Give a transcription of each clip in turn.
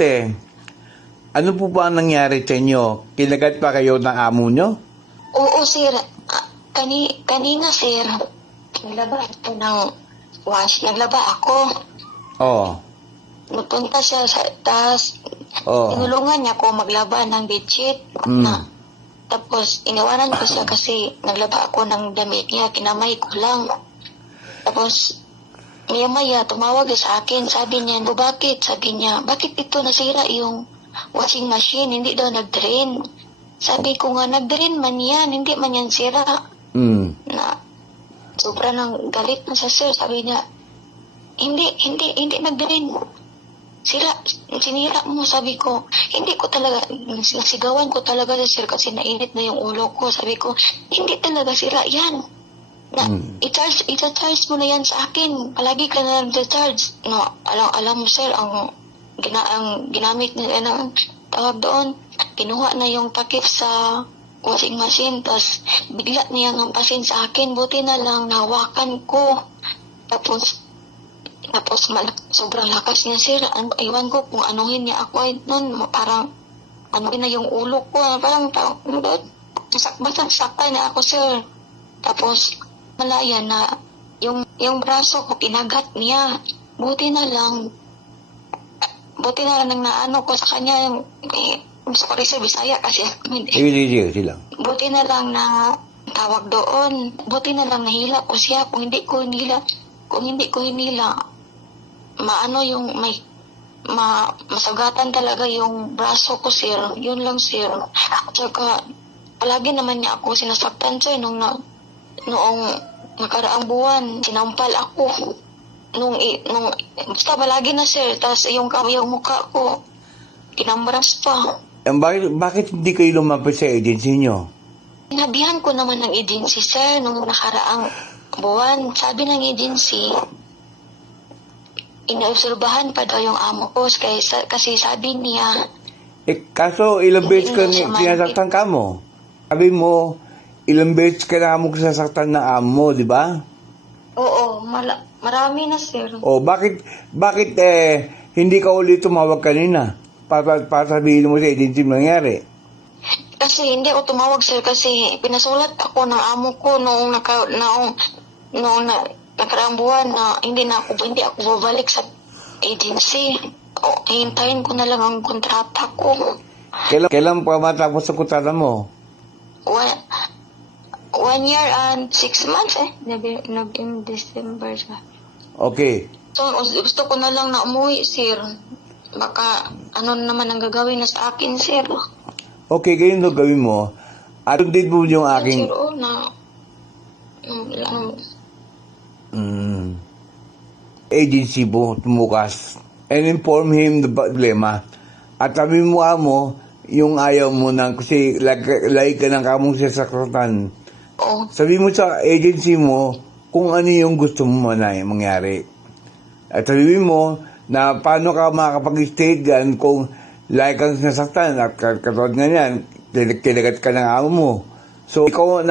ate, ano po ba ang nangyari sa inyo? Kinagat pa kayo ng amo nyo? Oo, sir. Kanina, sir. Naglaba ako ng wash. Naglaba ako. Oo. Nagpunta siya sa taas. Oo. Tinulungan niya ako maglaba ng bedsheet. Tapos, inawanan ko siya kasi naglaba ako ng damit niya. Kinamay ko lang. Tapos, maya-maya, tumawag siya sa akin. Sabi niya, bakit? Sabi niya, bakit ito nasira yung washing machine? Hindi daw nag-drain. Sabi ko nga, nag-drain man yan. Hindi man yan sira. Na, sobra nang galit na sa sir. Sabi niya, hindi nag-drain. Sinira mo, sabi ko. Hindi ko talaga, nasigawan ko talaga sa sir kasi nainit na yung ulo ko. Sabi ko, hindi talaga sira yan. Na, i-charge mo na yan sa akin. Palagi ka na nag-charge. No, alam mo sir, ang ginamit niya ng tawag doon, kinuha na yung takip sa washing machine, tapos bigla niya ngampasin sa akin. Buti na lang nahawakan ko. Tapos sobrang lakas niya sir. Iwan ko kung anuhin niya ako noon. Parang anuhin na yung ulo ko. Parang saktan na ako sir. Tapos malaya na yung braso ko kinagat niya. Buti na lang nang naano ko sa kanya. Sorry sir, Bisaya kasi. Sige lang. Buti na lang na tawag doon. Buti na lang nahila ko siya. Kung hindi ko hinila, maano yung masagatan talaga yung braso ko sir. Yun lang sir. Tsaka palagi naman niya ako sinasaktan sir noong nakaraang buwan. Sinampal ako. Basta palagi na sir. Tapos yung mukha ko kinambras pa. Bakit hindi kayo lumapit sa agency nyo? Sinabihan ko naman ng agency, sir, nung nakaraang buwan. Sabi ng agency, inaobserbahan pa daw yung amo ko kasi sabi niya... kaso ilang beses ka sinasaktan ka mo? Sabi mo, ilang beses ka na mo sinasaktan ng amo mo, di ba? Oo, marami na, sir. Bakit hindi ka ulit tumawag kanina? Para sabihin mo sa agency nangyari. Kasi hindi ako tumawag sir kasi pinasulat ako ng amo ko noong nakaraang buwan na hindi ako babalik sa agency. Hintayin ko na lang ang kontrata ko. Kailan pa matapos sa kontrata mo? 1 year and 6 months naging December siya. Okay. So gusto ko na lang na umuwi sir. Baka ano naman ang gagawin na sa akin, sir. Okay, ganyan gawin mo. At din mo yung aking... Sir, agency mo, tumukas. And inform him the problema. At sabi mo yung ayaw mo na kasi like ka ng kamong sasaktan. Sabi mo sa agency mo kung ano yung gusto mo na mangyari. At sabi mo na paano ka makakapag-stay dyan kung like kang sinasaktan at katulad nga yan, kinagat ka ng amo mo. So, ikaw ang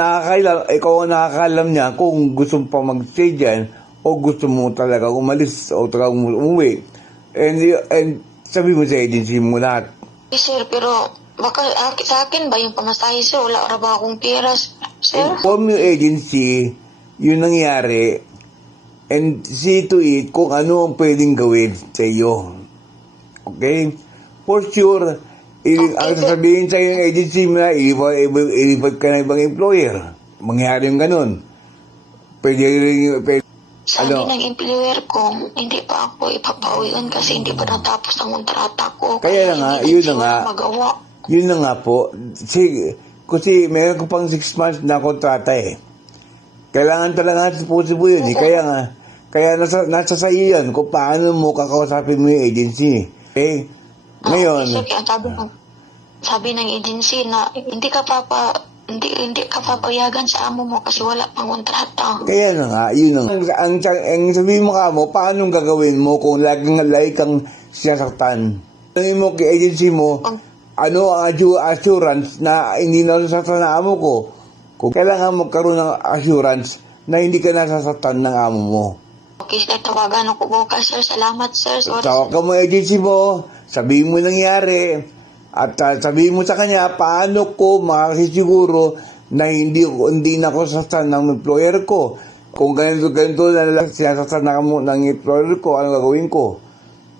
nakakaalam niya kung gusto mo pa mag-stay dyan o gusto mo talaga umalis o talaga umuwi. And sabi mo sa agency mo lahat. Yes, sir, pero baka sa akin ba yung pamasahe, sir? Wala ba akong pera, sir? Inform yung agency, yung nangyari, and see to it kung ano ang pwedeng gawin sa iyo. Okay? For sure, ang sasabihin sa yung agency mo na, ilipat ka na ibang employer. Mangyari yung ganun. Sabi ng employer ko, hindi pa ako ipapauwian kasi hindi pa natapos ang kontrata ko. Kaya nga, yun na nga po. Kasi meron ko pang 6 months na kontrata eh. Kailangan talaga possible yun eh. Kaya nasa sa iyo yan kung paano mo kakausapin mo yung agency. Okay? Ngayon, sabi ng agency na hindi ka papayagan sa amo mo kasi wala pang kontrata. Kaya na nga, yun na nga. Ang sabihin mo ka mo, paano gagawin mo kung lagi kang sinasaktan? Sabihin mo kay agency mo, ano ang assurance na hindi nasasaktan ng amo ko? Kung kailangan magkaroon ng assurance na hindi ka nasasaktan ng amo mo. Okay, tawagan ako bukas, sir. Salamat, sir. Sorry. Tawag ka mo agency mo. sabihin mo nangyari, at sabihin mo sa kanya, paano ko makasiguro na hindi na ako sasaktan ng employer ko. Kung ganito na lang sinasaktan na mo ng employer ko, ano gagawin ko?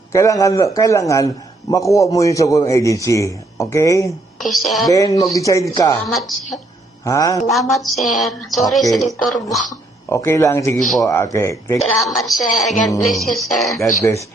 Kailangan makuha mo yung sagot ng agency. Okay? Okay, sir. Then, mag-decide ka. Salamat, sir. Ha? Salamat, sir. Sorry Okay. sa disturbo. Okay lang, sige po. Okay. Salamat, sir. God bless you, sir. God bless.